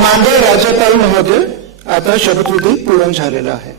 मागे राज्यपाल महोदय आता शपथविधी पूर्ण झालेला आहे